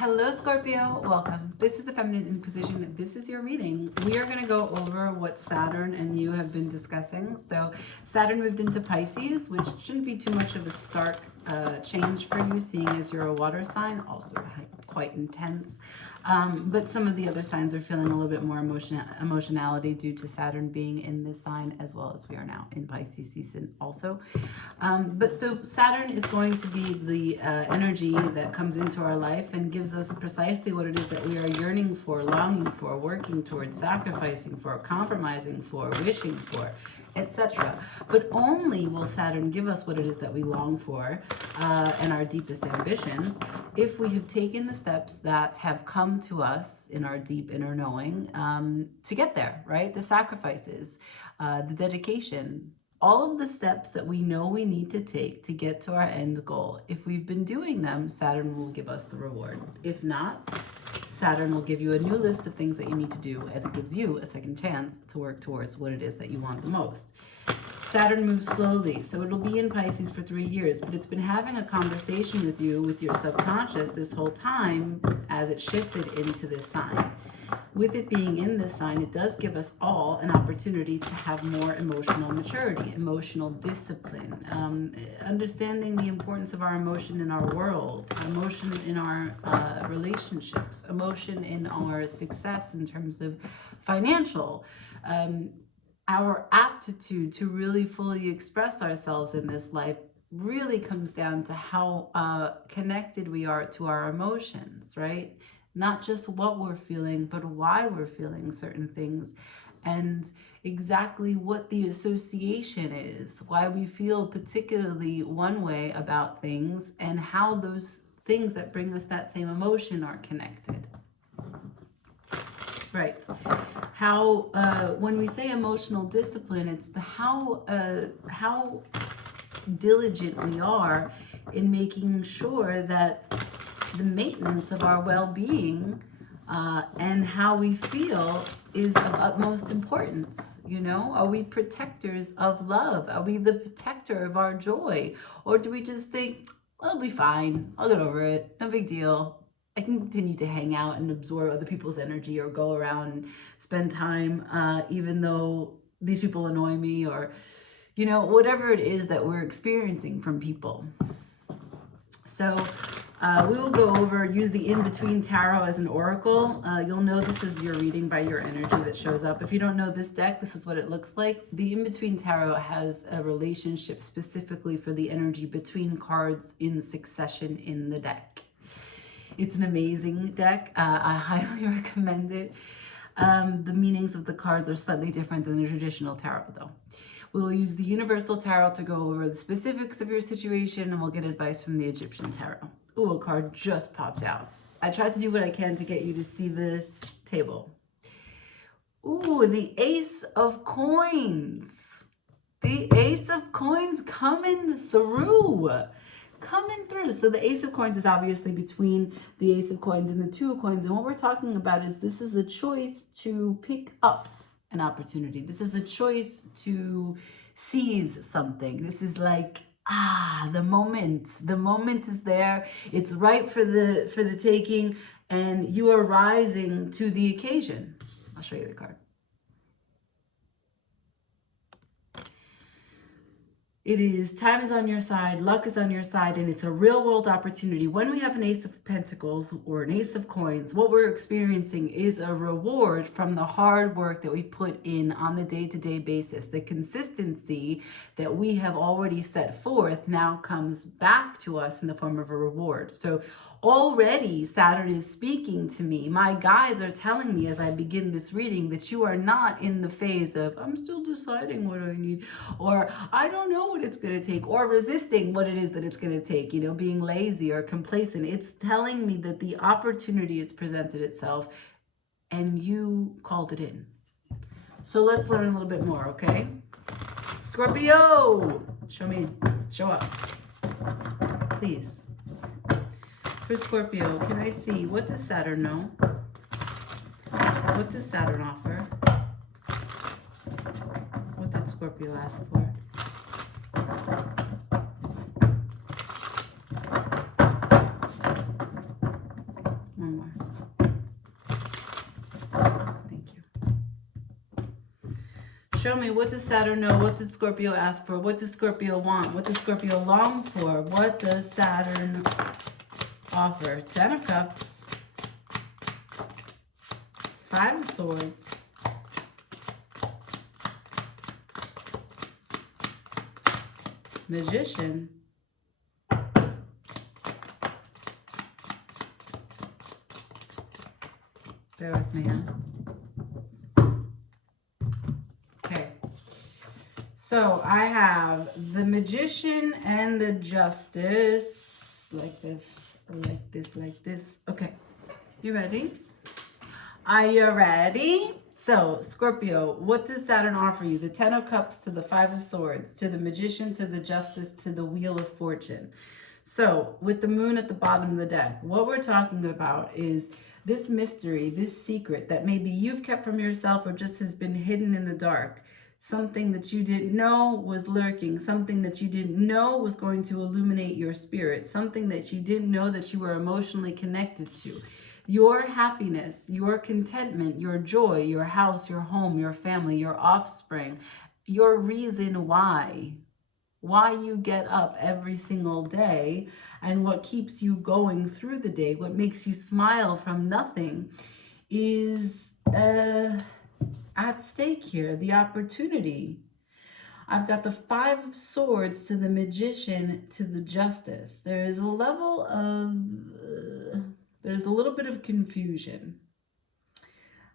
Hello, Scorpio. Welcome. This is the Feminine Inquisition. This is your reading. We are going to go over what Saturn and you have been discussing. So Saturn moved into Pisces, which shouldn't be too much of a stark change for you, seeing as you're a water sign, also quite intense. But some of the other signs are feeling a little bit more emotionality due to Saturn being in this sign, as well as we are now in Pisces season also. But so Saturn is going to be the energy that comes into our life and gives us precisely what it is that we are yearning for, longing for, working towards, sacrificing for, compromising for, wishing for, etc. But only will Saturn give us what it is that we long for and our deepest ambitions if we have taken the steps that have come to us in our deep inner knowing to get there, right? The sacrifices, the dedication, all of the steps that we know we need to take to get to our end goal. If we've been doing them, Saturn will give us the reward. If not, Saturn will give you a new list of things that you need to do, as it gives you a second chance to work towards what it is that you want the most. Saturn moves slowly, so it'll be in Pisces for 3 years, but it's been having a conversation with you, with your subconscious this whole time as it shifted into this sign. With it being in this sign, it does give us all an opportunity to have more emotional maturity, emotional discipline, understanding the importance of our emotion in our world, emotion in our relationships, emotion in our success in terms of financial, our aptitude to really fully express ourselves in this life really comes down to how connected we are to our emotions, right? Not just what we're feeling, but why we're feeling certain things and exactly what the association is, why we feel particularly one way about things and how those things that bring us that same emotion are connected. Right. How, when we say emotional discipline, it's the how diligent we are in making sure that the maintenance of our well-being and how we feel is of utmost importance. You know, are we protectors of love? Are we the protector of our joy? Or do we just think, well, it'll be fine, I'll get over it, no big deal, I can continue to hang out and absorb other people's energy or go around and spend time even though these people annoy me, or, you know, whatever it is that we're experiencing from people. So we will go over, use the In-Between Tarot as an oracle. You'll know this is your reading by your energy that shows up. If you don't know this deck, this is what it looks like. The In-Between Tarot has a relationship specifically for the energy between cards in succession in the deck. It's an amazing deck. I highly recommend it. The meanings of the cards are slightly different than the traditional tarot, though. We will use the Universal Tarot to go over the specifics of your situation, and we'll get advice from the Egyptian Tarot. Ooh, a card just popped out. I tried to do what I can to get you to see the table. Ooh, the Ace of Coins. The Ace of Coins coming through. So the Ace of Coins is obviously between the Ace of Coins and the Two of Coins. And what we're talking about is this is a choice to pick up an opportunity. This is a choice to seize something. This is like, the moment is there. It's ripe for the taking, and you are rising to the occasion. I'll show you the card. It is, time is on your side, luck is on your side, and it's a real world opportunity. When we have an Ace of Pentacles or an Ace of Coins, what we're experiencing is a reward from the hard work that we put in on the day-to-day basis. The consistency that we have already set forth now comes back to us in the form of a reward. So already Saturn is speaking to me. My guides are telling me as I begin this reading that you are not in the phase of, I'm still deciding what I need, or I don't know what it's going to take, or resisting what it is that it's going to take, you know, being lazy or complacent. It's telling me that the opportunity has presented itself and you called it in. So let's learn a little bit more, okay? Scorpio, show up, please. For Scorpio, can I see, what does Saturn know? What does Saturn offer? What did Scorpio ask for? Show me, what does Saturn know? What did Scorpio ask for? What does Scorpio want? What does Scorpio long for? What does Saturn offer? 10 of Cups. 5 of Swords. Magician. Bear with me, huh? Okay. So I have the Magician and the Justice. Like this, like this, like this. Okay. You ready? Are you ready? So, Scorpio, what does Saturn offer you? The 10 of Cups to the 5 of Swords, to the Magician, to the Justice, to the Wheel of Fortune. So, with the Moon at the bottom of the deck, what we're talking about is this mystery, this secret that maybe you've kept from yourself or just has been hidden in the dark. Something that you didn't know was lurking, something that you didn't know was going to illuminate your spirit, something that you didn't know that you were emotionally connected to. Your happiness, your contentment, your joy, your house, your home, your family, your offspring, your reason why you get up every single day, and what keeps you going through the day, what makes you smile from nothing, is at stake here. The opportunity. I've got the 5 of Swords to the Magician to the Justice. There is a level of there's a little bit of confusion.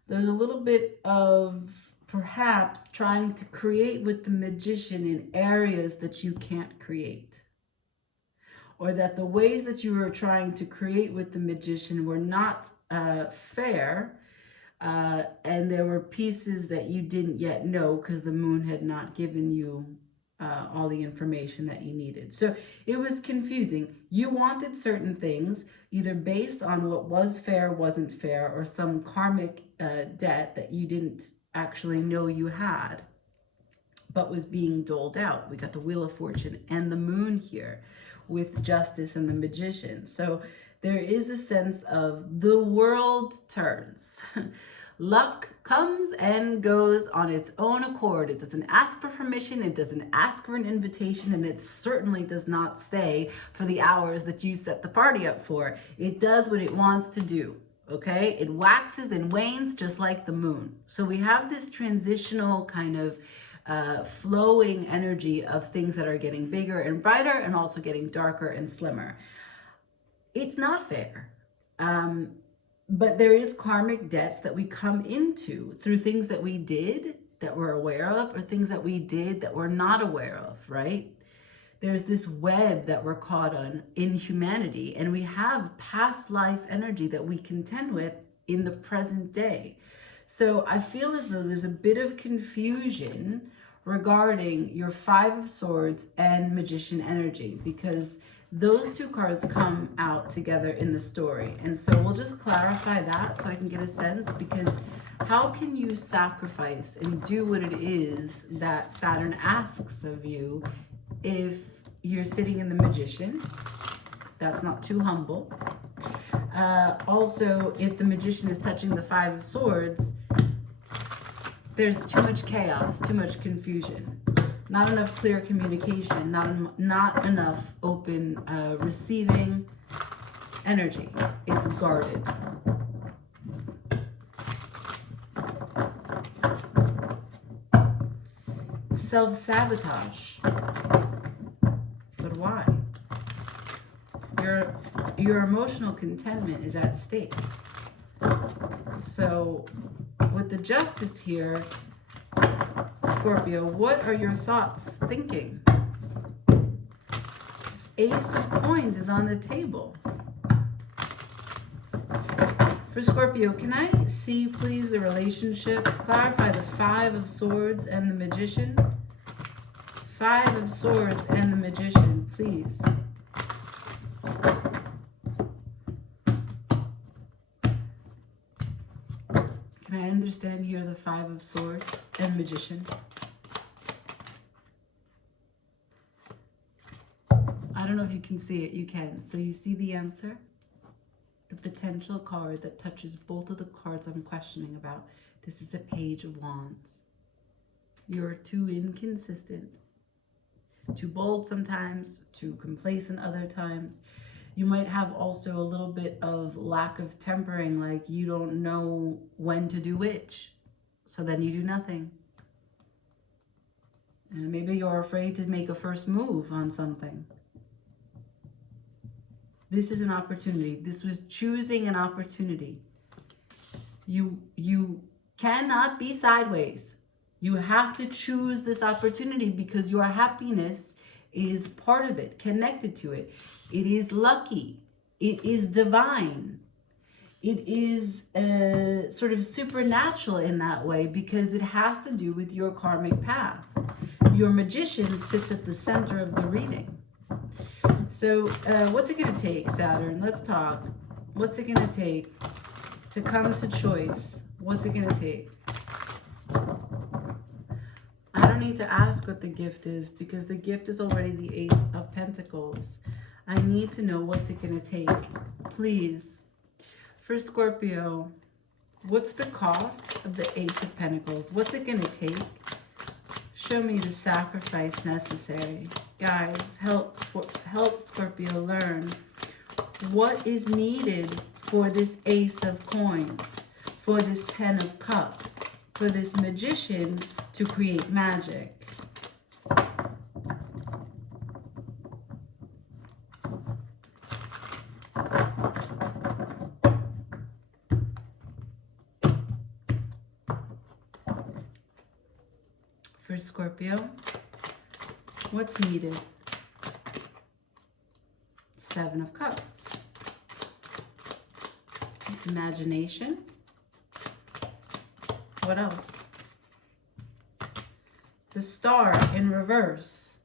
There's a little bit of perhaps trying to create with the Magician in areas that you can't create. Or that the ways that you were trying to create with the Magician were not fair. And there were pieces that you didn't yet know because the Moon had not given you all the information that you needed. So it was confusing. You wanted certain things, either based on what was fair, wasn't fair, or some karmic debt that you didn't actually know you had, but was being doled out. We got the Wheel of Fortune and the Moon here with Justice and the Magician. So there is a sense of the world turns. Luck comes and goes on its own accord. It doesn't ask for permission, it doesn't ask for an invitation, and it certainly does not stay for the hours that you set the party up for. It does what it wants to do, okay? It waxes and wanes just like the Moon. So we have this transitional kind of flowing energy of things that are getting bigger and brighter and also getting darker and slimmer. It's not fair. But there is karmic debts that we come into through things that we did that we're aware of, or things that we did that we're not aware of, right? There's this web that we're caught on in humanity, and we have past life energy that we contend with in the present day. So I feel as though there's a bit of confusion regarding your 5 of Swords and Magician energy, because those two cards come out together in the story. And so we'll just clarify that so I can get a sense, because how can you sacrifice and do what it is that Saturn asks of you if you're sitting in the Magician? That's not too humble. Also, if the Magician is touching the 5 of Swords, there's too much chaos, too much confusion. Not enough clear communication, not enough open receiving energy. It's guarded. Self-sabotage. But why? Your emotional contentment is at stake. So with the Justice here, Scorpio, what are your thoughts thinking? This Ace of Coins is on the table. For Scorpio, can I see, please, the relationship? Clarify the 5 of Swords and the Magician. 5 of Swords and the Magician, please. Can I understand here the 5 of Swords and Magician? I don't know if you can see it. You can. So you see the answer? The potential card that touches both of the cards I'm questioning about. This is a Page of Wands. You're too inconsistent, too bold sometimes, too complacent other times. You might have also a little bit of lack of tempering, like you don't know when to do which, so then you do nothing. And maybe you're afraid to make a first move on something. This is an opportunity. This was choosing an opportunity. You cannot be sideways. You have to choose this opportunity because your happiness is part of it, connected to it. It is lucky. It is divine. It is sort of supernatural in that way because it has to do with your karmic path. Your magician sits at the center of the reading. So what's it going to take, Saturn? Let's talk. What's it going to take to come to choice? What's it going to take? I don't need to ask what the gift is because the gift is already the Ace of Pentacles. I need to know what's it going to take. Please. For Scorpio, what's the cost of the Ace of Pentacles? What's it going to take? Show me the sacrifice necessary. Guys, help Scorpio learn what is needed for this Ace of Coins, for this 10 of Cups, for this magician to create magic. For Scorpio, what's needed? 7 of Cups. Imagination. What else? The Star in reverse.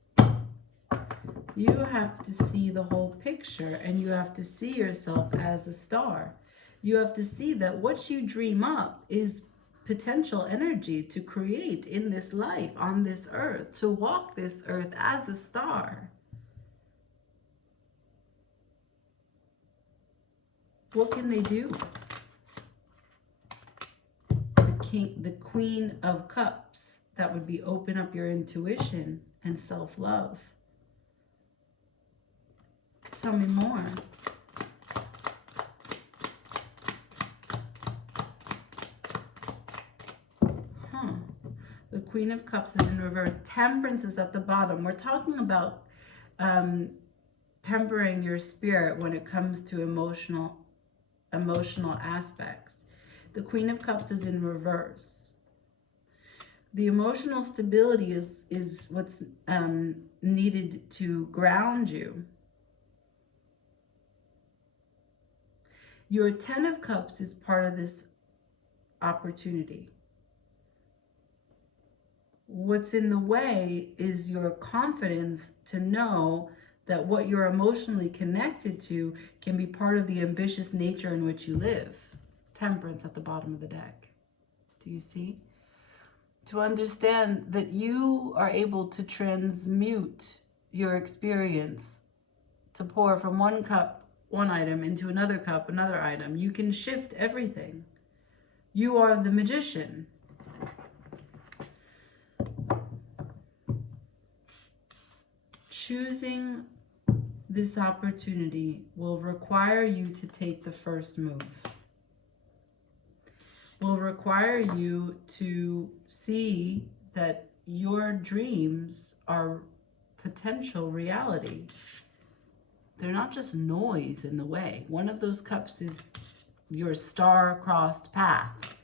You have to see the whole picture and you have to see yourself as a star. You have to see that what you dream up is potential energy to create in this life, on this earth, to walk this earth as a star. What can they do? The Queen of Cups. That would be open up your intuition and self-love. Tell me more. The Queen of Cups is in reverse. Temperance is at the bottom. We're talking about tempering your spirit when it comes to emotional aspects. The Queen of Cups is in reverse. The emotional stability is what's needed to ground you. Your 10 of Cups is part of this opportunity. What's in the way is your confidence to know that what you're emotionally connected to can be part of the ambitious nature in which you live. Temperance at the bottom of the deck. Do you see? To understand that you are able to transmute your experience, to pour from one cup, one item, into another cup, another item. You can shift everything. You are the magician. Choosing this opportunity will require you to take the first move. Will require you to see that your dreams are potential reality. They're not just noise in the way. One of those cups is your star-crossed path.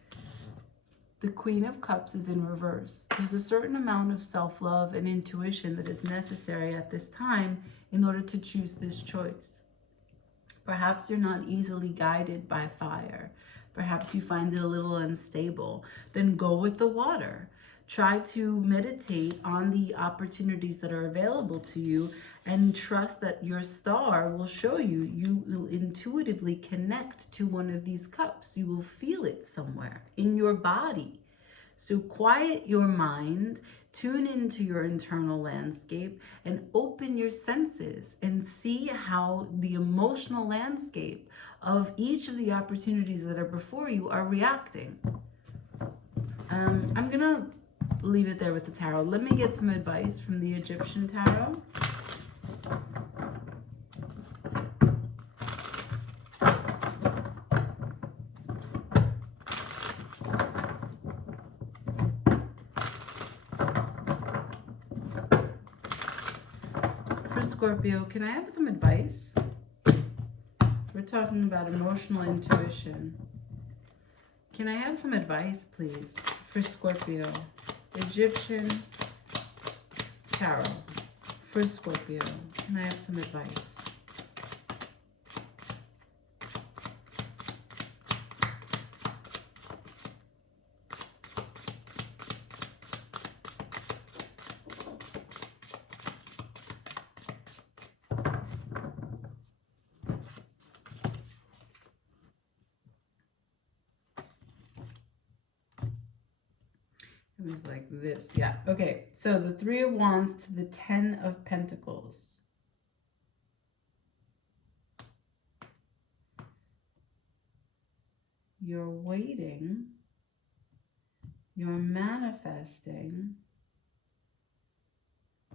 The Queen of Cups is in reverse. There's a certain amount of self-love and intuition that is necessary at this time in order to choose this choice. Perhaps you're not easily guided by fire. Perhaps you find it a little unstable. Then go with the water. Try to meditate on the opportunities that are available to you and trust that your star will show you. You will intuitively connect to one of these cups. You will feel it somewhere in your body. So quiet your mind, tune into your internal landscape, and open your senses and see how the emotional landscape of each of the opportunities that are before you are reacting. I'm gonna leave it there with the tarot. Let me get some advice from the Egyptian tarot. For Scorpio, can I have some advice? We're talking about emotional intuition. Can I have some advice, please, for Scorpio? Egyptian tarot for Scorpio. Can I have some advice? It was like this. Yeah. Okay. So the Three of Wands to the Ten of Pentacles. You're waiting. You're manifesting.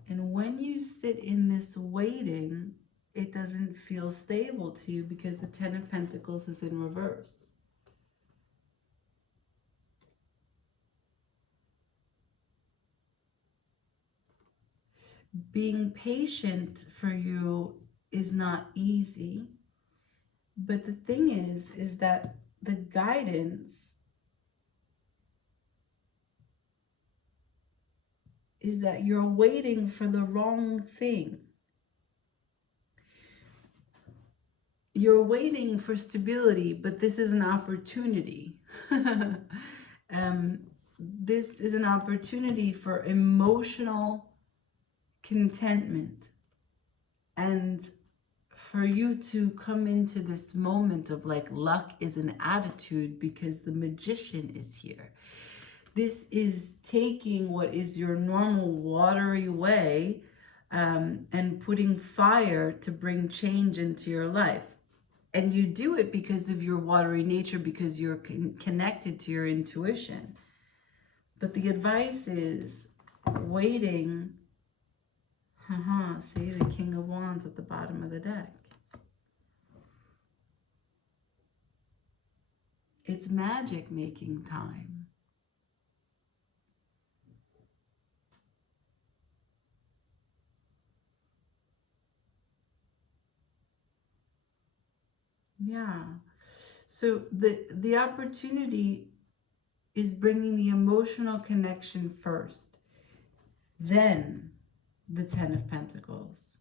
And when you sit in this waiting, it doesn't feel stable to you because the Ten of Pentacles is in reverse. Being patient for you is not easy. But the thing is that the guidance is that you're waiting for the wrong thing. You're waiting for stability, but this is an opportunity. This is an opportunity for emotional contentment and for you to come into this moment of like luck is an attitude because the Magician is here. This is taking what is your normal watery way and putting fire to bring change into your life. And you do it because of your watery nature, because you're connected to your intuition. But the advice is waiting. See the King of Wands at the bottom of the deck. It's magic making time. Yeah. So the opportunity is bringing the emotional connection first. Then the Ten of Pentacles.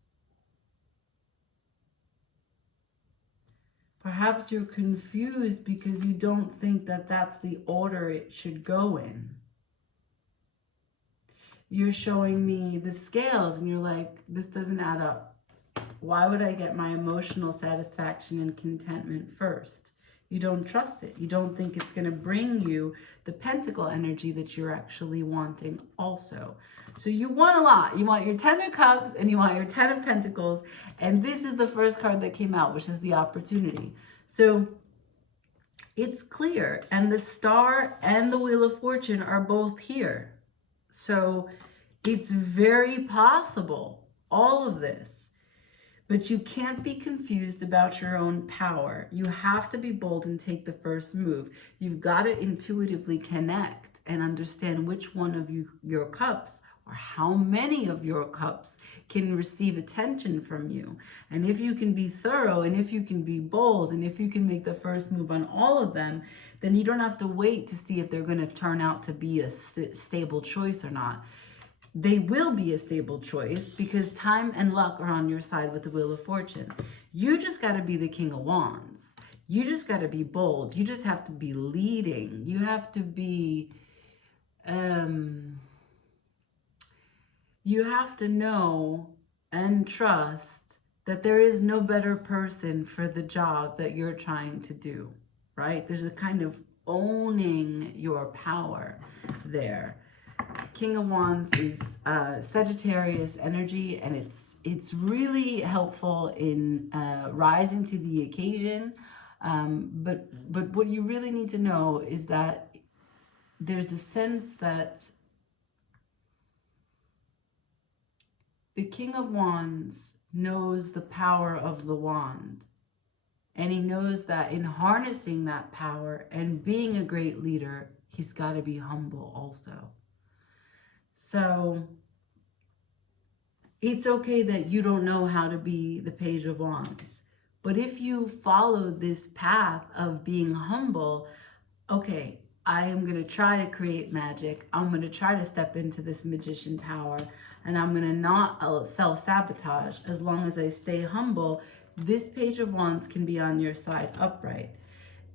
Perhaps you're confused because you don't think that that's the order it should go in. You're showing me the scales and you're like, this doesn't add up. Why would I get my emotional satisfaction and contentment first? You don't trust it. You don't think it's going to bring you the pentacle energy that you're actually wanting also. So you want a lot. You want your Ten of Cups and you want your Ten of Pentacles. And this is the first card that came out, which is the opportunity. So it's clear. And the Star and the Wheel of Fortune are both here. So it's very possible, all of this. But you can't be confused about your own power. You have to be bold and take the first move. You've got to intuitively connect and understand which one of your cups or how many of your cups can receive attention from you. And if you can be thorough and if you can be bold and if you can make the first move on all of them, then you don't have to wait to see if they're going to turn out to be a stable choice or not. They will be a stable choice because time and luck are on your side with the Wheel of Fortune. You just got to be the King of Wands. You just got to be bold. You just have to be leading. You have to be, you have to know and trust that there is no better person for the job that you're trying to do, right? There's a kind of owning your power there. King of Wands is Sagittarius energy, and it's really helpful in rising to the occasion. But what you really need to know is that there's a sense that The King of Wands knows the power of the wand. And he knows that in harnessing that power and being a great leader, he's got to be humble also. So it's okay that you don't know how to be the Page of Wands. But if you follow this path of being humble, okay, I am going to try to create magic. I'm going to try to step into this magician power. And I'm going to not self-sabotage. As long as I stay humble, this Page of Wands can be on your side upright.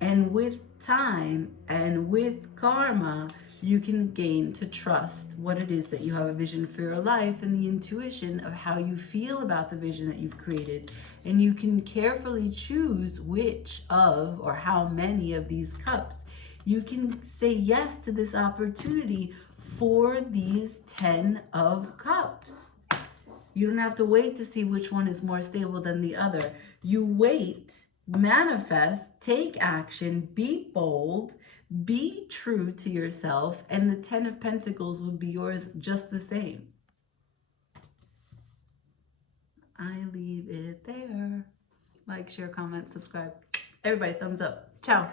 And with time and with karma, you can gain to trust what it is that you have a vision for your life and the intuition of how you feel about the vision that you've created. And you can carefully choose which of or how many of these cups. You can say yes to this opportunity for these 10 of cups. You don't have to wait to see which one is more stable than the other. You wait, manifest, take action, be bold, be true to yourself, and the 10 of Pentacles will be yours just the same. I leave it there. Like, share, comment, subscribe. Everybody, thumbs up. Ciao.